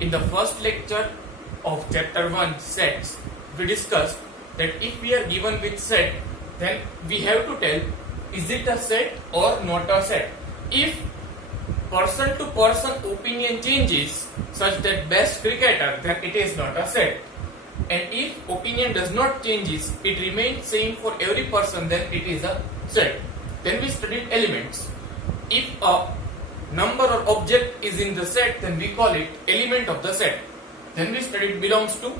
In the first lecture of chapter 1 sets, we discussed that if we are given with set, then we have to tell is it a set or not a set. If person to person opinion changes such that best cricketer, then it is not a set. And if opinion does not changes, it remains same for every person, then it is a set. Then we studied elements. If a number or object is in the set, then we call it element of the set. Then we studied belongs to.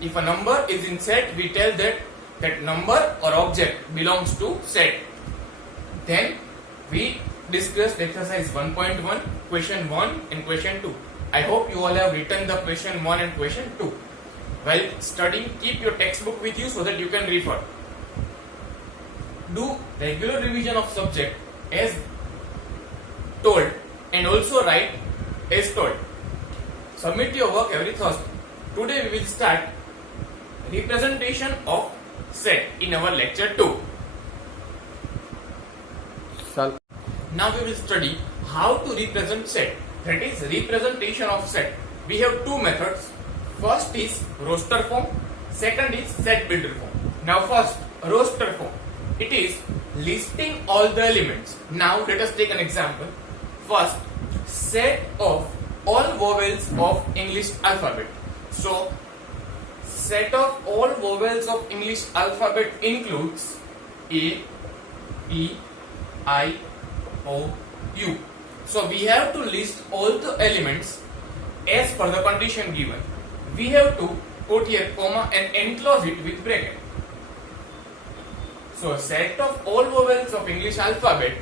If a number is in set, we tell that that number or object belongs to set. Then we discussed exercise 1.1, question 1 and question 2. I hope you all have written the question 1 and question 2. While studying, keep your textbook with you so that you can refer. Do regular revision of subject as told and also write as told. Submit your work every Thursday. Today we will start representation of set in our lecture 2. Now we will study how to represent set, that is representation of set. We have two methods. First is roster form, second is set builder form. Now first, roster form. It is listing all the elements. Now let us take an example. First, set of all vowels of English alphabet. So, set of all vowels of English alphabet includes A, E, I, O, U. So we have to list all the elements as per the condition given. We have to put here comma and enclose it with bracket. So set of all vowels of English alphabet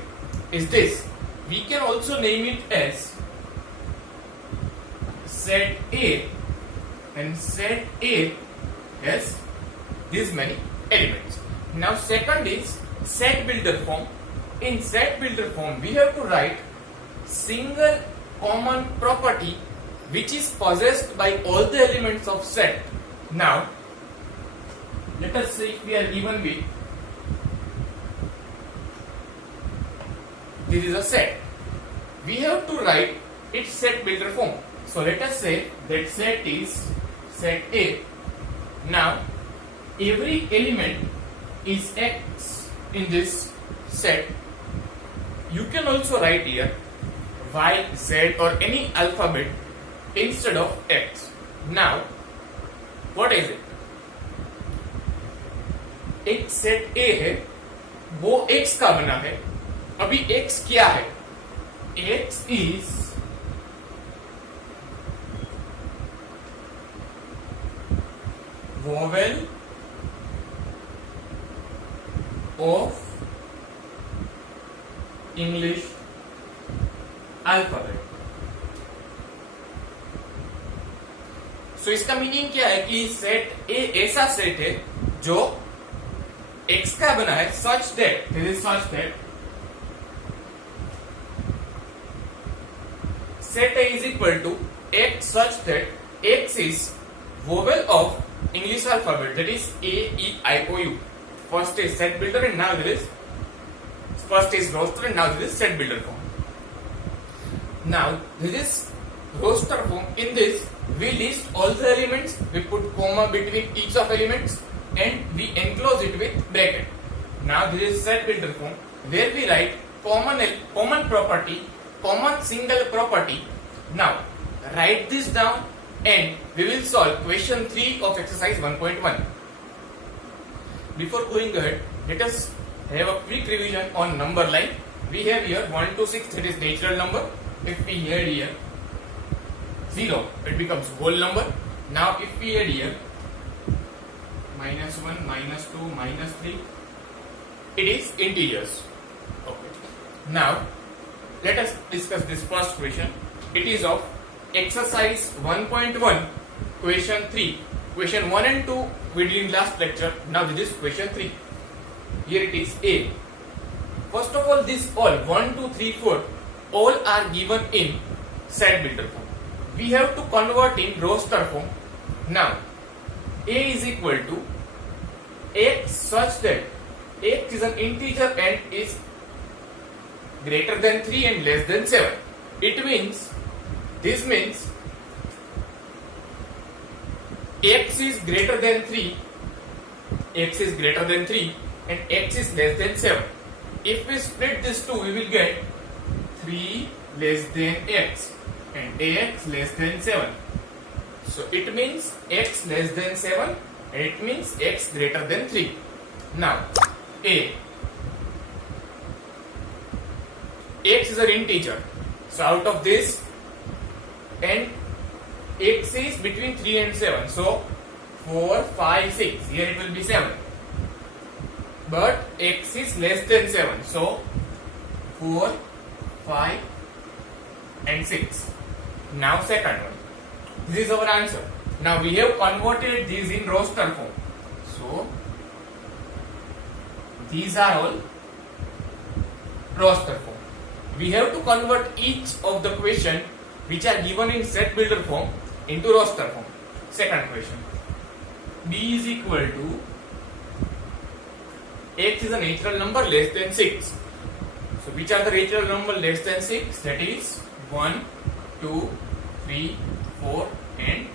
is this. We can also name it as set A, and set A has these many elements. Now second is set builder form. In set builder form, we have to write single common property which is possessed by all the elements of set. Now, let us say if we are given with this is a set, we have to write its set builder form. So let us say that set is set A. Now, every element is X in this set. You can also write here Y, Z or any alphabet instead of X. Now, what is it? एक set A है, वो X का बना है. अभी X क्या है? X is vowel of English alphabet. So इसका मीनिंग क्या है कि सेट ए ऐसा सेट है जो X का बना है such that this is such that set A is equal to X such that X is vowel of English alphabet, that is A, E, I, O, U. First is set builder and now this is first is roster and now this is set builder form. Now this is roster form. In this we list all the elements, we put comma between each of elements and we enclose it with bracket. Now this is set builder form where we write common property, common single property. Now write this down and we will solve question 3 of exercise 1.1. Before going ahead, let us have a quick revision on number line. We have here 1 to 6, that is natural number. If we add here 0, it becomes whole number. Now if we add here -1, -2, -3, it is integers. Okay. Now let us discuss this first question. It is of exercise 1.1, question 3. Question 1 and 2 we did in last lecture. Now this is question 3. Here it is A. First of all, this all 1, 2, 3, 4 all are given in set builder form. We have to convert in roster form. Now A is equal to X such that X is an integer and is greater than 3 and less than 7. This means x is greater than 3, x is greater than 3 and x is less than 7. If we split this two, we will get 3 less than x and x less than 7. So it means x less than 7 and it means x greater than 3. Now a, x is an integer, so out of this, and x is between 3 and 7, so 4, 5, 6, here it will be 7, but x is less than 7, so 4, 5 and 6. Now second one, this is our answer. Now we have converted these in roster form, so these are all roster form. We have to convert each of the question which are given in set builder form into roster form. Second question, b is equal to x is a natural number less than 6. So which are the natural number less than 6? That is 1, 2, 3, 4 and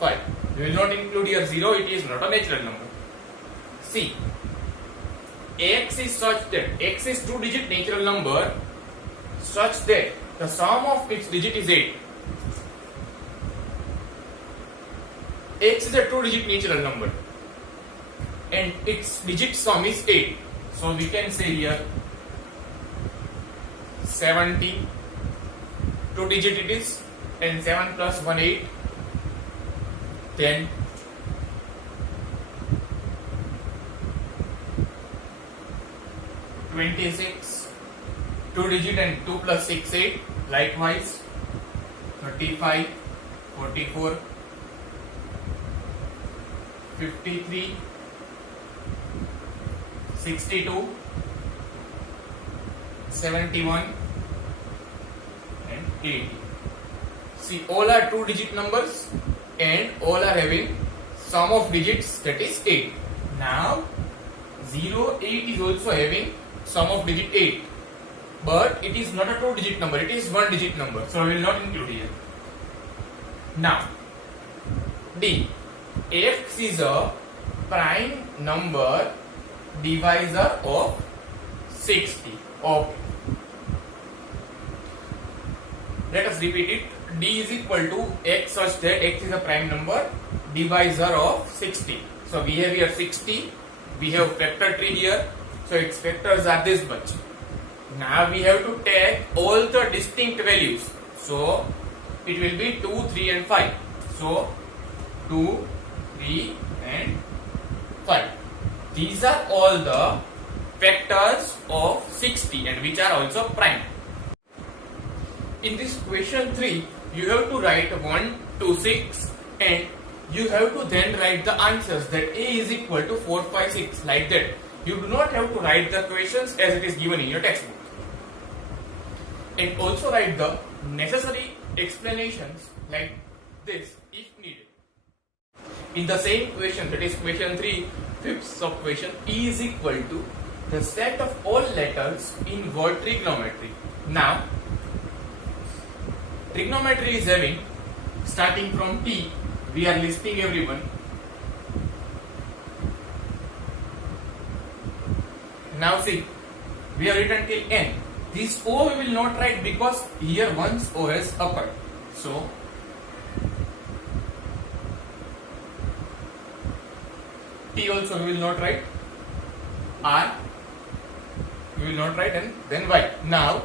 5. We will not include here 0, it is not a natural number. C, x is such that x is 2-digit natural number such that the sum of its digit is 8. X is a 2-digit natural number and its digit sum is 8. So we can say here 70, 2-digit it is, and 7 plus 1, 8, 10, 26, 2-digit and 2 plus 6, 8, likewise 35, 44, 53, 62, 71 and 80. See, all are 2-digit numbers and all are having sum of digits, that is 8. Now 0, 8 is also having sum of digit 8, but it is not a 2-digit number, it is 1-digit number, so I will not include here. Now D, x is a prime number divisor of 60. Okay, let us repeat it. D is equal to x such that x is a prime number divisor of 60. So we have here 60, we have factor tree here, so its factors are this much. Now we have to take all the distinct values, so it will be 2, 3 and 5. So 2, 3 and 5. These are all the factors of 60 and which are also prime. In this question 3, you have to write 1 to 6 and you have to then write the answers, that A is equal to 4, 5, 6, like that. You do not have to write the questions as it is given in your textbook. And also write the necessary explanations like this if needed. In the same question, that is question 3, fifth sub-question, P is equal to the set of all letters in word trigonometry. Now, trigonometry is having, starting from T, we are listing everyone. Now see, we have written till N. This O we will not write because here once O has occurred. So, T also we will not write. R we will not write, and then Y. Now,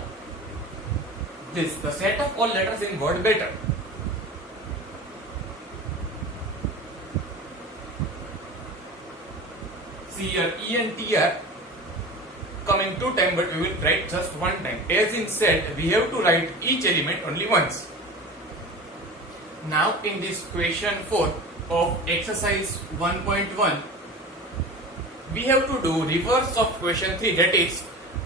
this, the set of all letters in word better. See here, E and T are coming 2 times, but we will write just 1 time. As in set, we have to write each element only once. Now in this question 4 of exercise 1.1, we have to do reverse of question 3, that is,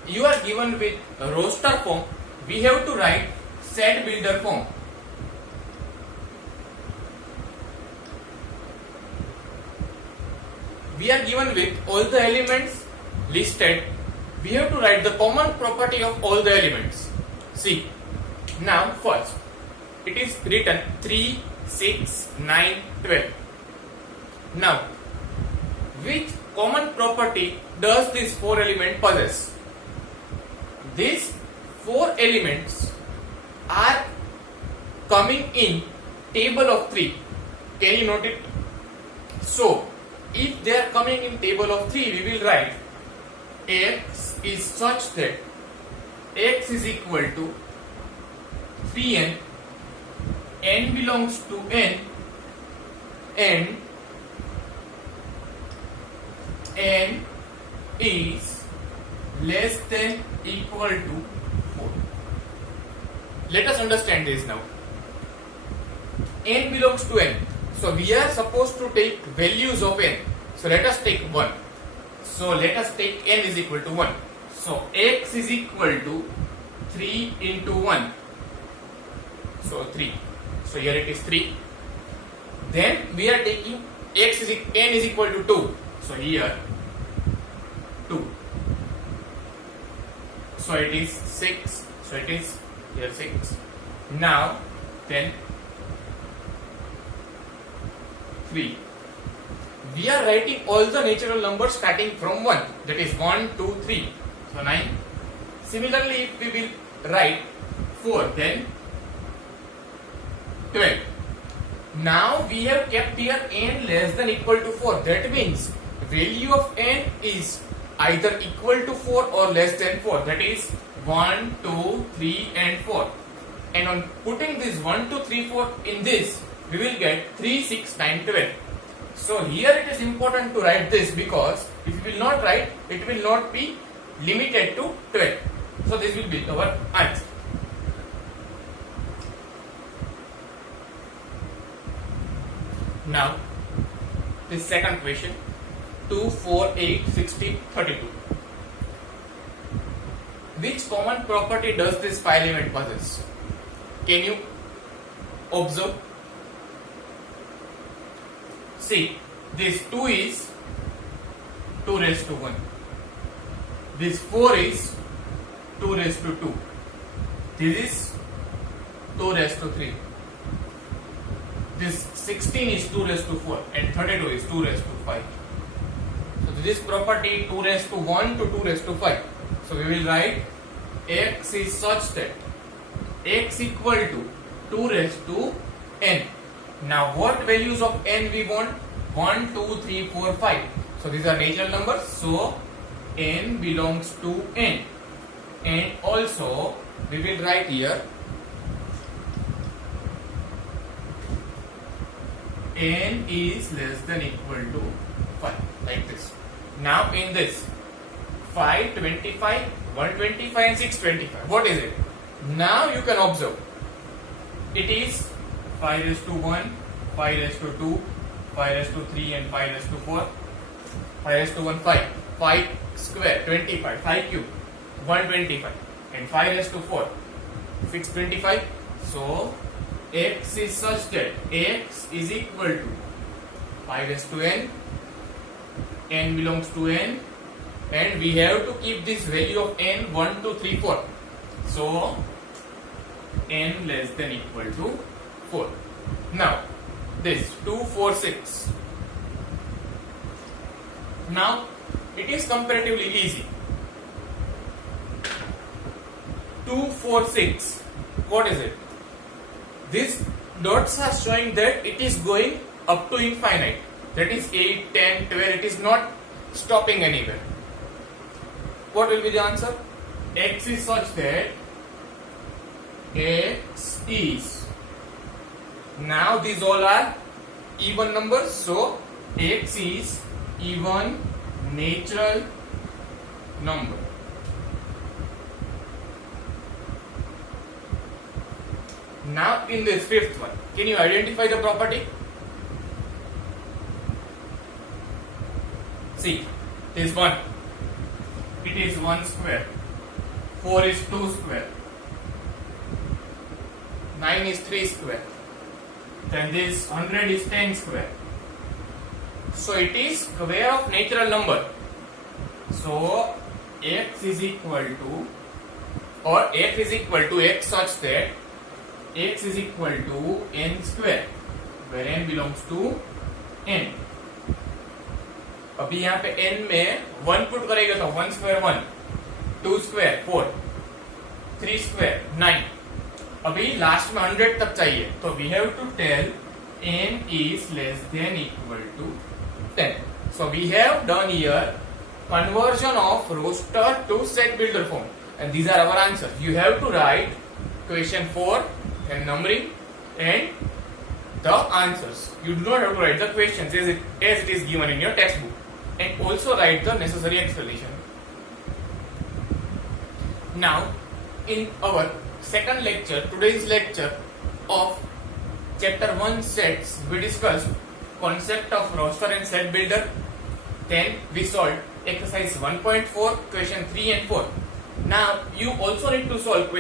you are given with a roster form, we have to write set builder form. We are given with all the elements listed, we have to write the common property of all the elements. See, now first, it is written 3, 6, 9, 12. Now, which common property does this 4 element possess? These 4 elements are coming in table of 3. Can you note it? So, if they are coming in table of 3, we will write x is such that x is equal to 3n, n belongs to n, and n is less than equal to 4. Let us understand this now. N belongs to n. So we are supposed to take values of n. So let us take 1. So let us take n is equal to 1. So x is equal to 3 into 1. So 3. So here it is 3. Then we are taking n is equal to 2. So here 2. So it is 6. So it is here 6. Now then 3. We are writing all the natural numbers starting from 1. That is 1, 2, 3. So 9. Similarly, if we will write 4, then 12. Now we have kept here n less than equal to 4. That means value of n is either equal to 4 or less than 4. That is 1, 2, 3 and 4. And on putting this 1, 2, 3, 4 in this, we will get 3, 6, 9, 12. So here it is important to write this, because if you will not write, it will not be limited to 12. So this will be our answer. Now, the second question, 2, 4, 8, 16, 32. Which common property does this 5 element possess? Can you observe? See, this 2 is 2 raised to 1. This 4 is 2 raised to 2. This is 2 raised to 3. This 16 is 2 raised to 4 and 32 is 2 raised to 5. So this property 2 raised to 1 to 2 raised to 5. So we will write x is such that x equal to 2 raised to n. Now what values of n we want? 1, 2, 3, 4, 5. So these are natural numbers. So n belongs to n. And also we will write here n is less than equal to 5, like this. Now in this 5, 25, 125 and 625, what is it? Now you can observe, it is 5 raised to 1, 5 raised to 2, 5 raised to 3 and 5 raised to 4, 5 raised to 1, 5, 5 square, 25, 5 cube, 125 and 5 raised to 4, 625. So x is such that x is equal to 5 raised to n, n belongs to n, and we have to keep this value of n 1, 2, 3, 4. So n less than equal to 4. Now this 2, 4, 6. Now it is comparatively easy. 2, 4, 6. What is it? These dots are showing that it is going up to infinite. That is 8, 10, 12. It is not stopping anywhere. What will be the answer? X is such that x is. Now these all are even numbers. So x is even natural number. Now in this fifth one, can you identify the property? See, this one, it is 1 square, 4 is 2 square, 9 is 3 square, then this 100 is 10 square. So it is square of natural number. So x is equal to, or f is equal to x such that x is equal to n square, where n belongs to n. अभी यहाँ पे n में 1 put करेंगे तो 1 square 1, 2 square 4, 3 square 9. अभी last में 100 तक चाहिए तो we have to tell n is less than equal to 10. So we have done here conversion of roster to set builder form, and these are our answers. You have to write question 4 and numbering and the answers. You do not have to write the questions as it is given in your textbook, and also write the necessary explanation. Now, in our second lecture, today's lecture of chapter 1 sets, we discussed concept of roster and set builder. Then we solved exercise 1.4, question 3 and 4. Now you also need to solve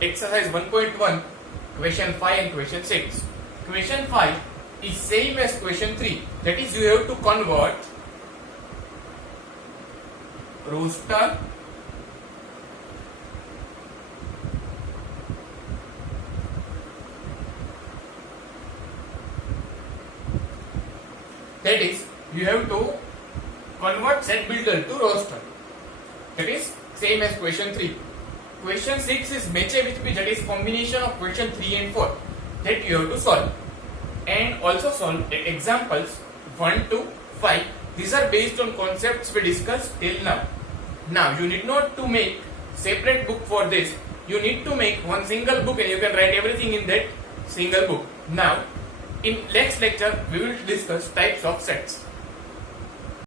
exercise 1.1, question 5 and question 6. Question 5 is same as question 3. That is, you have to convert roster that is, you have to convert set builder to roster. That is same as question 3. Question 6 is match with B, that is combination of question 3 and 4 that you have to solve. And also solve examples 1 to 5. These are based on concepts we discussed till now. Now you need not to make separate book for this. You need to make one single book and you can write everything in that single book. Now in next lecture we will discuss types of sets.